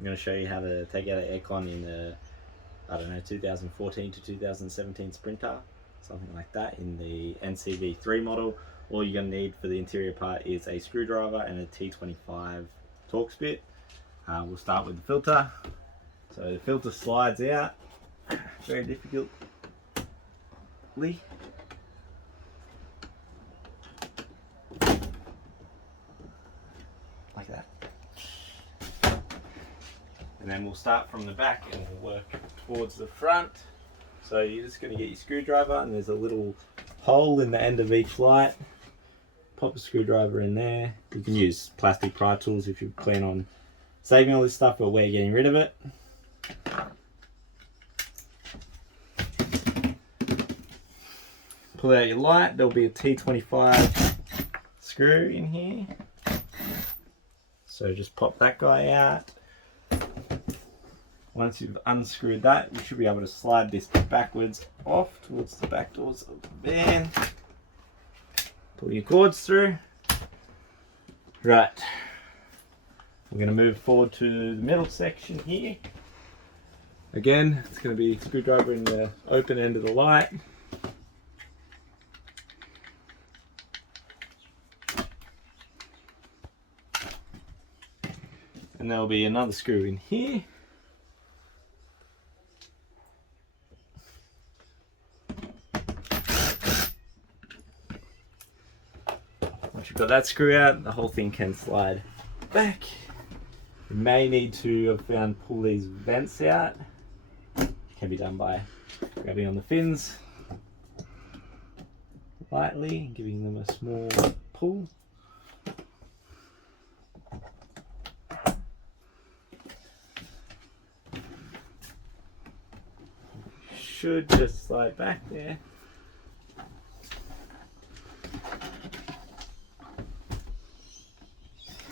I'm going to show you how to take out an aircon in the, I don't know, 2014 to 2017 Sprinter, something like that, in the NCV3 model. All you're going to need for the interior part is a screwdriver and a T25 Torx bit. We'll start with the filter. So the filter slides out very difficultly. Like that. And then we'll start from the back and we'll work towards the front. So you're just going to get your screwdriver, and there's a little hole in the end of each light. Pop a screwdriver in there. You can use plastic pry tools if you plan on saving all this stuff, but we're getting rid of it. Pull out your light. There'll be a T25 screw in here. So just pop that guy out. Once you've unscrewed that, you should be able to slide this backwards off towards the back doors of the van. Pull your cords through. Right. We're going to move forward to the middle section here. Again, it's going to be screwdriver in the open end of the light. And there'll be another screw in here. Once you've got that screw out, the whole thing can slide back. You may need to, I've found, pull these vents out. It can be done by grabbing on the fins lightly and giving them a small pull. Should just slide back there.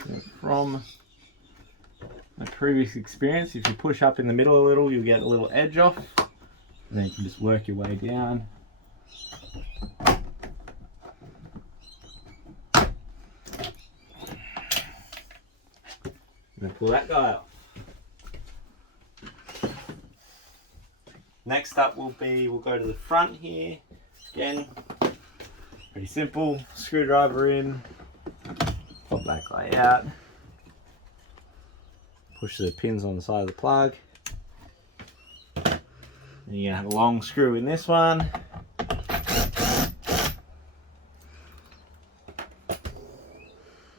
And from my previous experience, if you push up in the middle a little, you'll get a little edge off, and then you can just work your way down. And then pull that guy off. Next up will be, we'll go to the front here. Again, pretty simple. Screwdriver in, pop that guy out, push the pins on the side of the plug. Then you're gonna have a long screw in this one.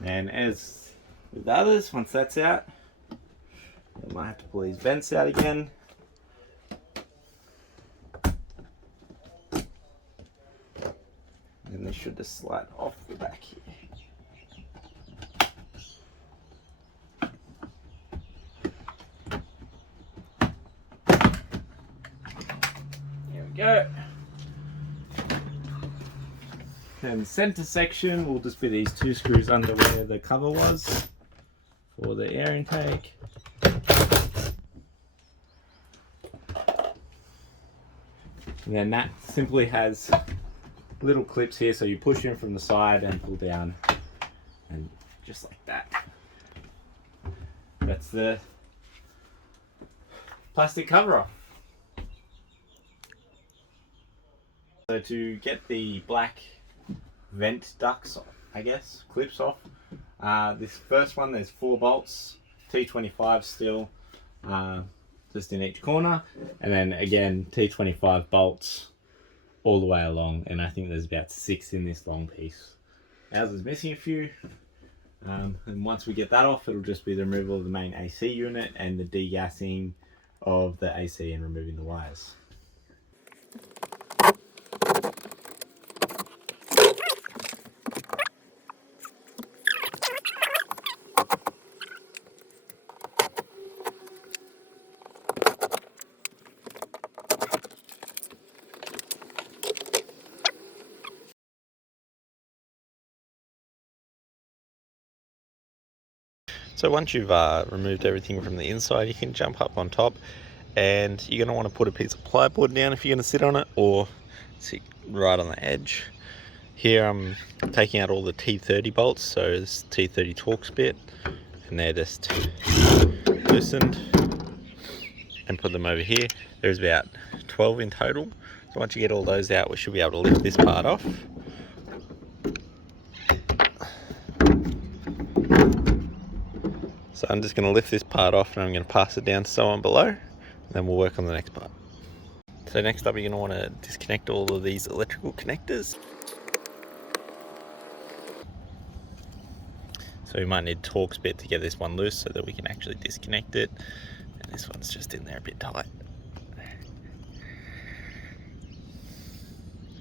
And as with the others, once that's out, you might have to pull these vents out again. And they should just slide off the back here. There we go. And the center section will just be these two screws under where the cover was for the air intake. And then that simply has little clips here, so you push in from the side and pull down, and just like that. That's the plastic cover off. So to get the black vent ducts, I guess, clips off, this first one, there's 4 bolts, T25 still, just in each corner, and then again T25 bolts all the way along, and I think there's about 6 in this long piece. Ours is missing a few, and once we get that off, it'll just be the removal of the main AC unit and the degassing of the AC and removing the wires. So once you've removed everything from the inside, you can jump up on top, and you're going to want to put a piece of plywood down if you're going to sit on it, or sit right on the edge. Here I'm taking out all the T30 bolts, so this T30 Torx bit, and they're just loosened and put them over here. There's about 12 in total. So once you get all those out, we should be able to lift this part off. So I'm just going to lift this part off and I'm going to pass it down to someone below, and then we'll work on the next part. So next up, you're going to want to disconnect all of these electrical connectors. So we might need a Torx bit to get this one loose so that we can actually disconnect it. And this one's just in there a bit tight.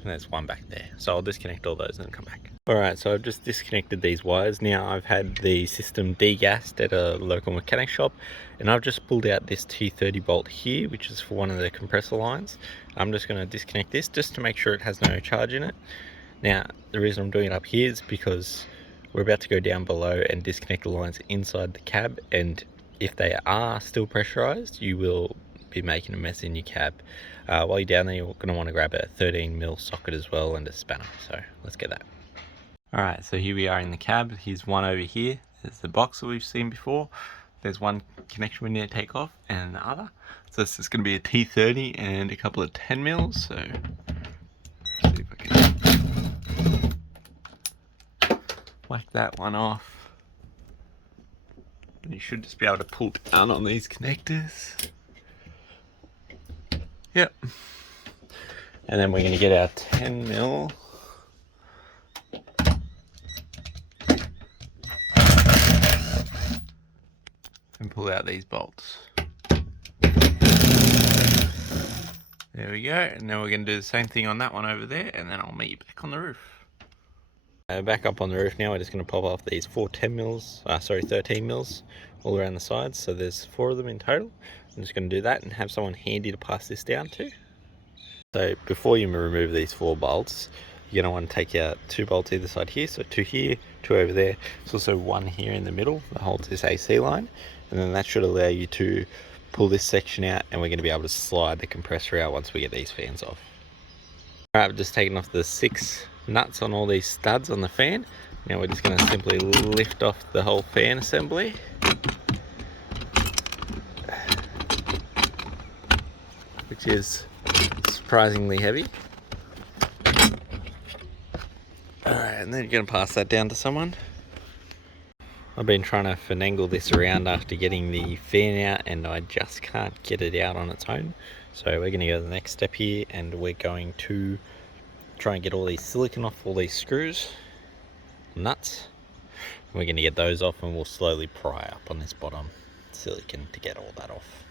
And there's one back there. So I'll disconnect all those and then come back. Alright, so I've just disconnected these wires. Now I've had the system degassed at a local mechanic shop, and I've just pulled out this T30 bolt here, which is for one of the compressor lines. I'm just going to disconnect this just to make sure it has no charge in it. Now, the reason I'm doing it up here is because we're about to go down below and disconnect the lines inside the cab, and if they are still pressurized, you will be making a mess in your cab. While you're down there, you're going to want to grab a 13mm socket as well and a spanner. So let's get that. Alright, so here we are in the cab. Here's one over here. There's the box that we've seen before. There's one connection we need to take off and the other. So this is going to be a T30 and a couple of 10mm. So let's see if I can whack that one off. And you should just be able to pull down on these connectors. Yep. And then we're going to get our 10mm. And pull out these bolts. There we go. And then we're going to do the same thing on that one over there, and then I'll meet you back on the roof. Back up on the roof now, we're just going to pop off these 13mm all around the sides. So there's 4 of them in total. I'm just going to do that and have someone handy to pass this down to. So before you remove these 4 bolts, you're going to want to take out 2 bolts either side here. So 2 here, 2 over there. There's also 1 here in the middle that holds this AC line. And then that should allow you to pull this section out, and we're going to be able to slide the compressor out once we get these fans off. Alright, I've just taken off the 6 nuts on all these studs on the fan. Now we're just going to simply lift off the whole fan assembly. Which is surprisingly heavy. Alright, and then you're going to pass that down to someone. I've been trying to finagle this around after getting the fan out, and I just can't get it out on its own. So we're going to go to the next step here, and we're going to try and get all these silicone off all these screws, nuts. We're going to get those off, and we'll slowly pry up on this bottom silicone to get all that off.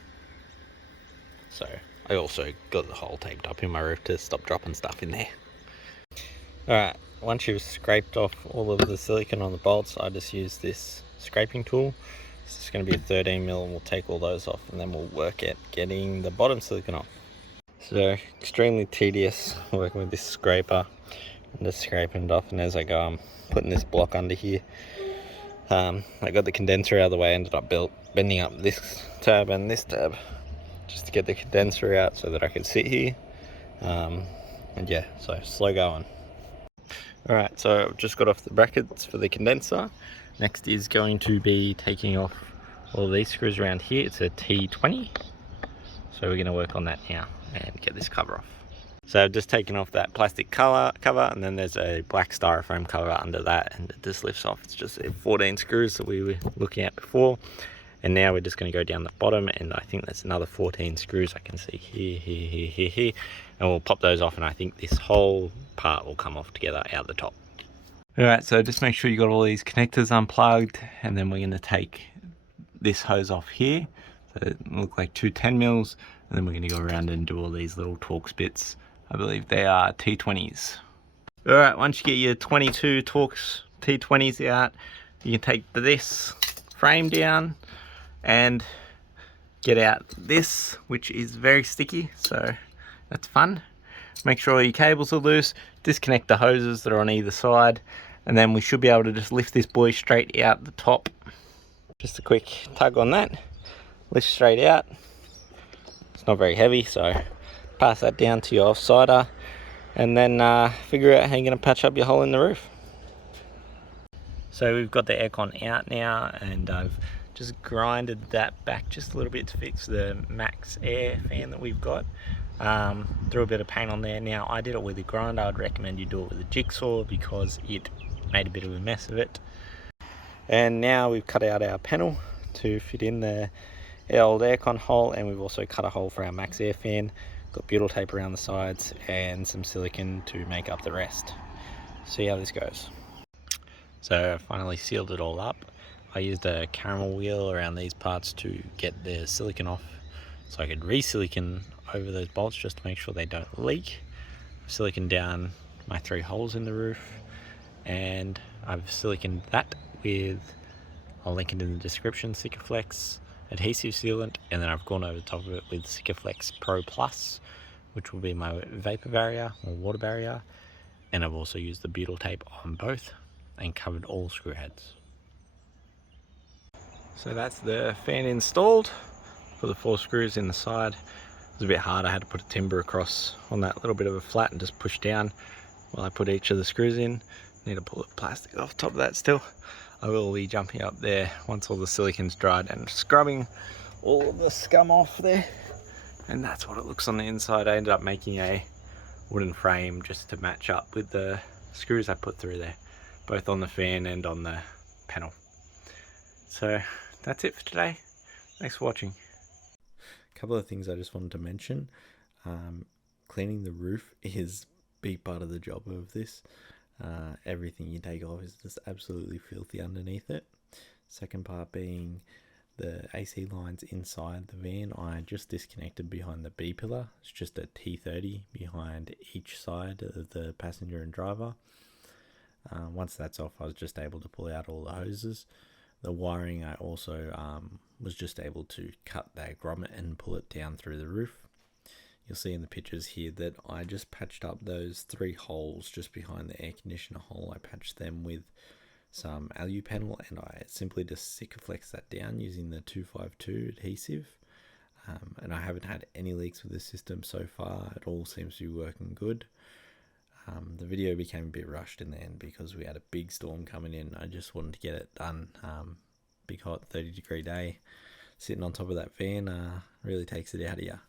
So I also got the hole taped up in my roof to stop dropping stuff in there. Alright, once you've scraped off all of the silicone on the bolts, I just use this scraping tool. This is going to be a 13mm, and we'll take all those off, and then we'll work at getting the bottom silicone off. So extremely tedious working with this scraper and just scraping it off, and as I go I'm putting this block under here. I got the condenser out of the way, ended up bending up this tab and this tab just to get the condenser out so that I could sit here. And yeah, so slow going. Alright, so I've just got off the brackets for the condenser. Next is going to be taking off all these screws around here. It's a T20. So we're going to work on that now and get this cover off. So I've just taken off that plastic cover, and then there's a black styrofoam cover under that, and it just lifts off. It's just 14 screws that we were looking at before. And now we're just going to go down the bottom, and I think there's another 14 screws I can see here. And we'll pop those off, and I think this whole part will come off together out the top. Alright, so just make sure you got all these connectors unplugged, and then we're going to take this hose off here. So it look like 2 10mm, and then we're going to go around and do all these little Torx bits. I believe they are T20s. Alright, once you get your 22 Torx T20s out, you can take this frame down and get out this, which is very sticky, so that's fun. Make sure all your cables are loose, disconnect the hoses that are on either side, and then we should be able to just lift this boy straight out the top. Just a quick tug on that, lift straight out. It's not very heavy, so pass that down to your offsider, and then figure out how you're going to patch up your hole in the roof. So we've got the aircon out now, and I've just grinded that back just a little bit to fix the maxxfan that we've got. Threw a bit of paint on there. Now I did it with a grinder. I'd recommend you do it with a jigsaw because it made a bit of a mess of it. And now we've cut out our panel to fit in the old aircon hole, and we've also cut a hole for our maxxfan. Got butyl tape around the sides and some silicone to make up the rest. See how this goes. So I finally sealed it all up. I used a caramel wheel around these parts to get the silicone off so I could re-silicone over those bolts just to make sure they don't leak. I've siliconed down my 3 holes in the roof, and I've siliconed that with, I'll link it in the description, Sikaflex adhesive sealant, and then I've gone over the top of it with Sikaflex Pro Plus, which will be my vapor barrier or water barrier, and I've also used the butyl tape on both and covered all screw heads. So that's the fan installed. Put the 4 screws in the side. It was a bit hard. I had to put a timber across on that little bit of a flat and just push down while I put each of the screws in. Need to pull the plastic off the top of that still. I will be jumping up there once all the silicone's dried and scrubbing all of the scum off there. And that's what it looks on the inside. I ended up making a wooden frame just to match up with the screws I put through there, both on the fan and on the panel. So that's it for today. Thanks for watching. A couple of things I just wanted to mention. Cleaning the roof is a big part of the job of this. Everything you take off is just absolutely filthy underneath it. Second part being the AC lines inside the van. I just disconnected behind the B pillar. It's just a T30 behind each side of the passenger and driver. Once that's off, I was just able to pull out all the hoses. The wiring, I also was just able to cut that grommet and pull it down through the roof. You'll see in the pictures here that I just patched up those 3 holes just behind the air conditioner hole. I patched them with some alu panel, and I simply just Sikaflex that down using the 252 adhesive. And I haven't had any leaks with the system so far. It all seems to be working good. The video became a bit rushed in the end because we had a big storm coming in. I just wanted to get it done. Big hot 30-degree day. Sitting on top of that van really takes it out of you.